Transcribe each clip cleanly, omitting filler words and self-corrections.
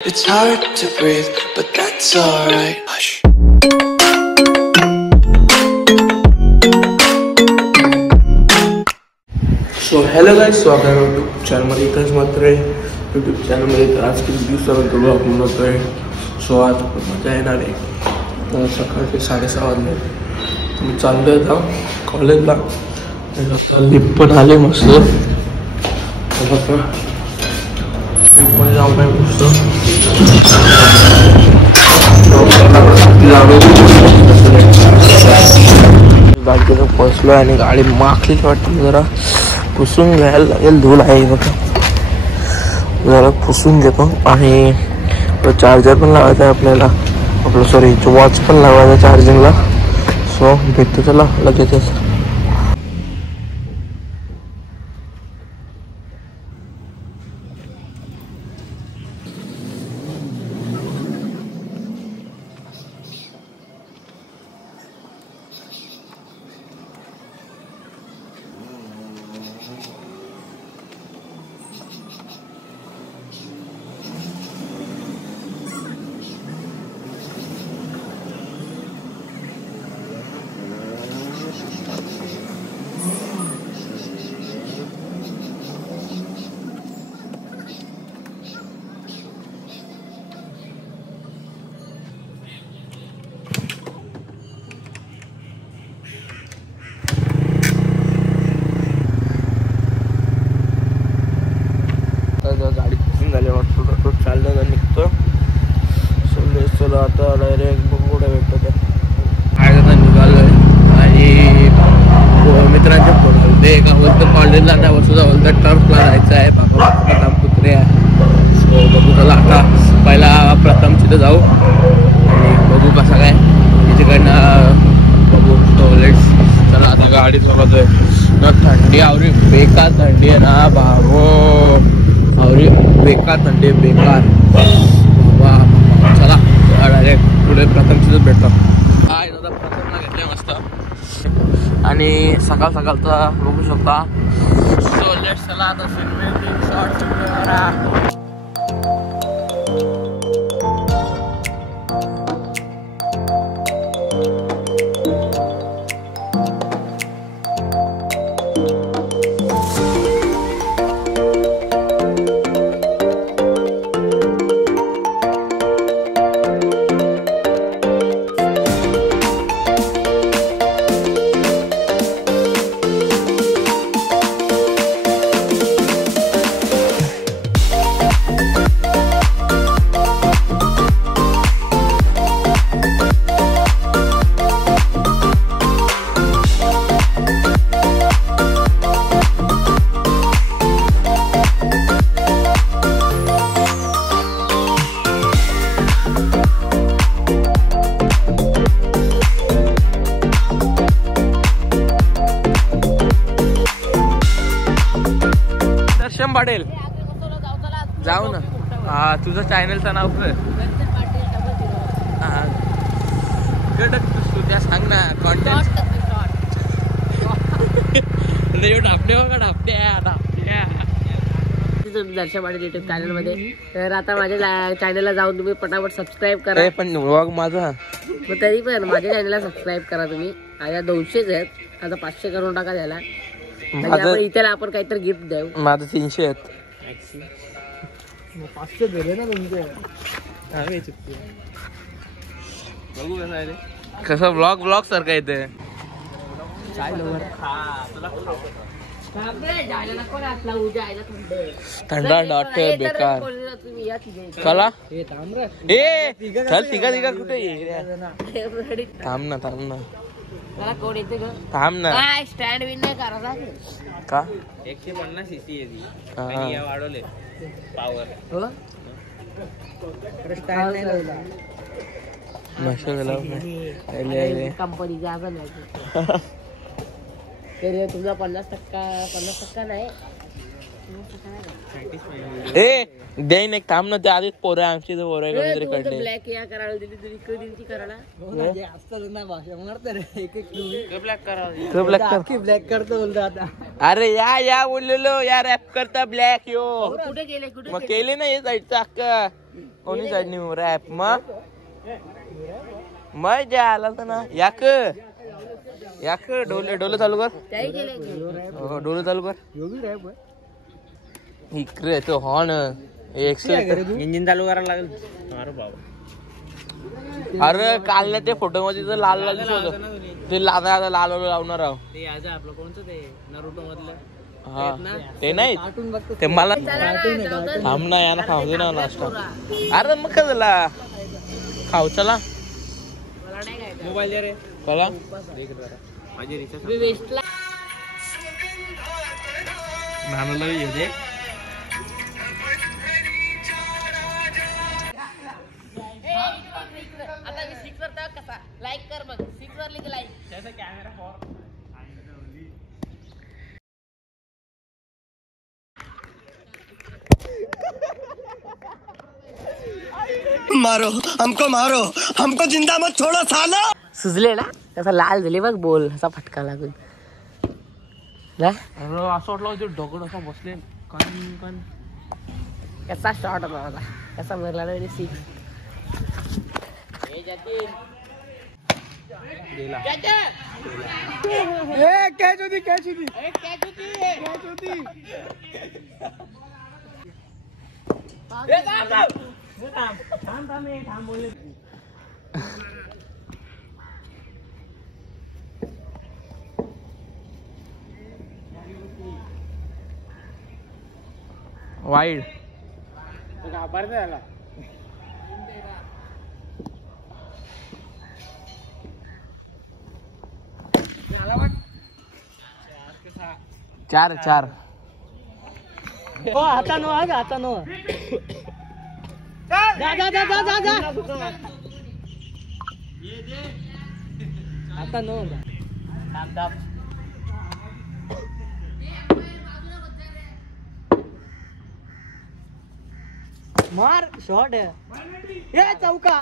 It's hard to breathe, but that's alright. Hush. So hello guys, स्वागत आहे YouTube चॅनलमध्ये. इथंच मात्र यूट्यूब चॅनलमध्ये. तर आज किती दिवसानंतर ब्लॉग बनवतो आहे. सो आज मजा येणार आहे. तर सकाळचे 6:30 वाजले. मी चाललो आहे आता कॉलेजला. लिफ्ट पण आले मस्त. लिफ्टमध्ये जाऊन काय मस्त गाडीचं बसलो आणि गाडी मागलीच वाटते. जरा पुसून घ्यायला लागेल. धूळ आहे बघा. जरा पुसून घेतो. आणि चार्जर पण लावायचा आहे आपल्याला. आपलं सॉरी वॉच पण लावायचा आहे चार्जिंगला. सो भेटतो चला लगेचच. गाडी पुसून झाली वाटतो. तर तो चालला निघतो. चला आता डायरेक्ट बघू कुठे भेटतो. काय आता निघालोय आणि मित्रांचे फोन आले. एका बोलतं कॉलेजला त्या वस्तूचा बोलतं टर्फला जायचं आहे. प्रथम पुत्रे आहे. सो बघू चला आता पहिला प्रथम तिथं जाऊ आणि बघू कसा काय तिकडनं बघू. तो लेट्स चला आता गाडी चालवतोय. थंडी आवरी बेकार थंडी आहे ना बाबो. आवरी बेकार थंडी बेकार बाबा. चला डायरेक्ट पुढे प्रथम तिथं भेटतो. हा दादा प्रथमला घेतलंय मस्त. आणि सकाळ सकाळचा बघू शकता. सो लेट्स चला आता शॉर्ट पाटील जाऊ ना. हा तुझं चॅनलचं नाव काय? त्या सांग ना कॉन्टेंट. दर्शन पाटील युट्यूब चॅनल मध्ये. तर आता माझ्या चॅनलला जाऊन तुम्ही पटापट सबस्क्राईब करा. पण व्लॉग माझा मग तरी पण माझ्या चॅनलला सबस्क्राईब करा तुम्ही. आता 200 आहेत. आता 500 करून टाका त्याला. इथे आपण काहीतरी गिफ्ट देऊ. माझं 300 आहेत. 500 दिले ना तुमचे. कसं ब्लॉग सारखं येते. थंडा वाटतोय बेकार. चला चल तिघा कुठे. थांब ना थांब ना. काय स्टँड विन नाही करायचा का. 150 cc आहे. वाढवले पावर. कंपनीचा आपण तरी तुझा 50% नाही. देईन एक थांब ना ते आधीच पोरं आमची पोरं कोणीतरी कडले ब्लॅक या करायला दिली तुझी इकडे दिली करायला ब्लॅक करतो बोलतो आता. अरे या बोललेलो या रॅप करता ब्लॅक यो कुठे गेले कुठे मग केले ना हे साईडचा अक्का कोणी साईड नाही रॅप मग ज्या आला तर ना याक डोले चालू कर त्याही गेले डोले चालू कर इकडे तो हॉर्न इंजिन चालू करायला लागेल. अरे बाबा अरे काल ना ते फोटो मध्ये तर लाल लाल दिसत होतं. ते लाल लावणार आहो ते आपलं कोणतं ते नरुटो मधलं हा ते नाही ते मला थांब ना याला खाऊ दे ना नाश्ता. अरे मग काय झाला खाऊ चला मोबाईल रे चला माझी रिचार्ज वेस्टला नानाला येऊ दे. आता मी सिक्स वर कसा लाईक कर मग सिक्स वर लिख लाईक त्याचा कॅमेरा फॉर मारो हमको जिंदा मत छोड़ो सालो. सुजले ना त्याचा लाल झाले बघ बोल असा फटका लागून अरे असं वाटलं ते दगड असा बसले कण कसा शॉट होता माझा कसा मारला ना सिक्स वाईड चार आता नो आता नो जा आता नो मार शॉट है चौका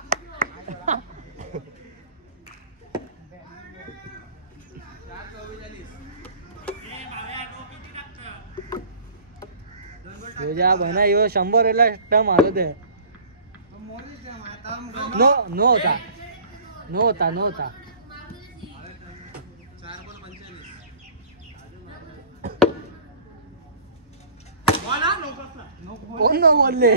बना यो 100 ला टर्म आलो ते नो होता कोण नो बोलले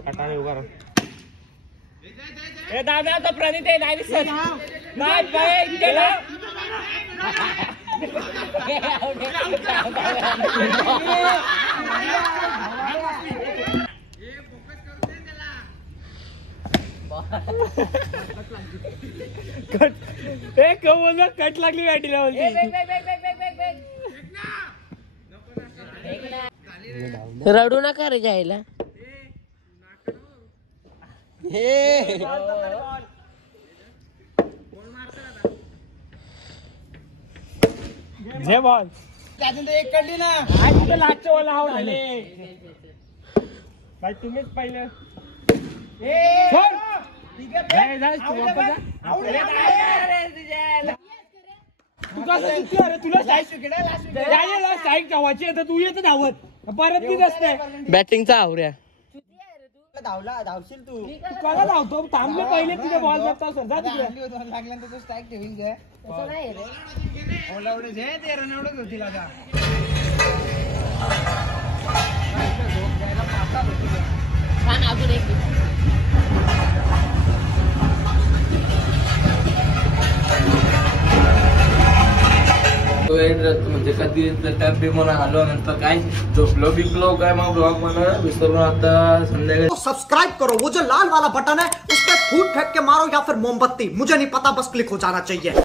कटाळे उभा दादा प्रणित आहे नाही दिसत कट लागली बॅटीला रडू नका रे जायला बॉल एक कडली ना लास्ट बॉल आउट झाले भाई तुम्हीच पहिले तुला साईक धावायची तू येत धावत परत ती नसते बॅटिंगचा आवऱ्या धावशील तू कला धावतो थांबले पहिले तिथे बॉल बघता सर जा तिकडे लागल्यानंतर तो स्ट्राईक ठेवीन घे तसं नाही रे ओलावडेच आहे ते रन एवढंच होतील आता छान अजून एक म्हणजे कधी टॅप म्हणून आलो नंतर काय झोपलो बिपलो काय मग ब्लॉग मला विसरून आता संध्याकाळी सब्सक्राइब करो वो जो लाल वाला बटन है उस पर फूट फेंक के मारो या फिर मोमबत्ती मुझे नहीं पता बस क्लिक हो जाना चाहिए